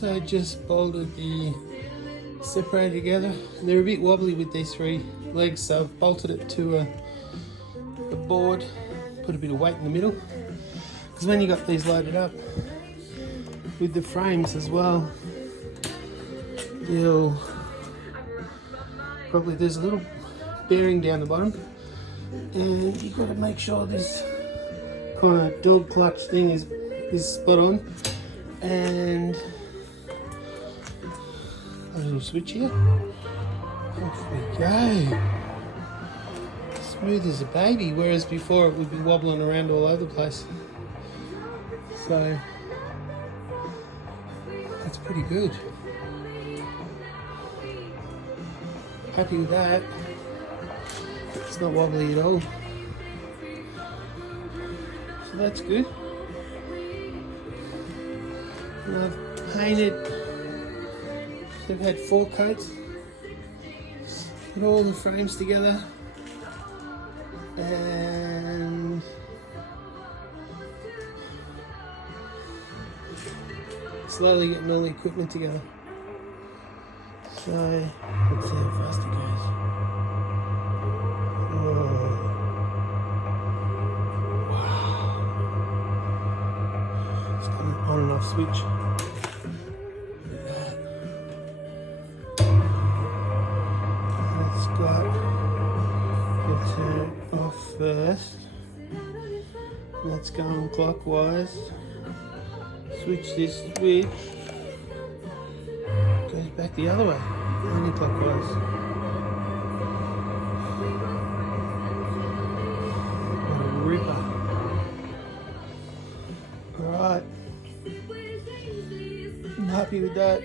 So I just bolted the separator together. They're a bit wobbly with these three legs, so I've bolted it to a board, put a bit of weight in the middle. Because when you got these loaded up with the frames as well, you'll probably, there's a little bearing down the bottom, and you've got to make sure this kind of dog clutch thing is spot on. And a little switch here. Off we go. Smooth as a baby, whereas before it would be wobbling around all over the place. So that's pretty good. Happy with that. It's not wobbly at all. So that's good. And I've painted, so I've had 4 coats, put all the frames together, and slowly getting all the equipment together. So let's see how fast it goes. Oh. Wow. It's got an on and off switch. It's got to turn off first. That's going clockwise. Switch this switch. Goes back the other way, anti-clockwise. What a ripper. Alright. I'm happy with that.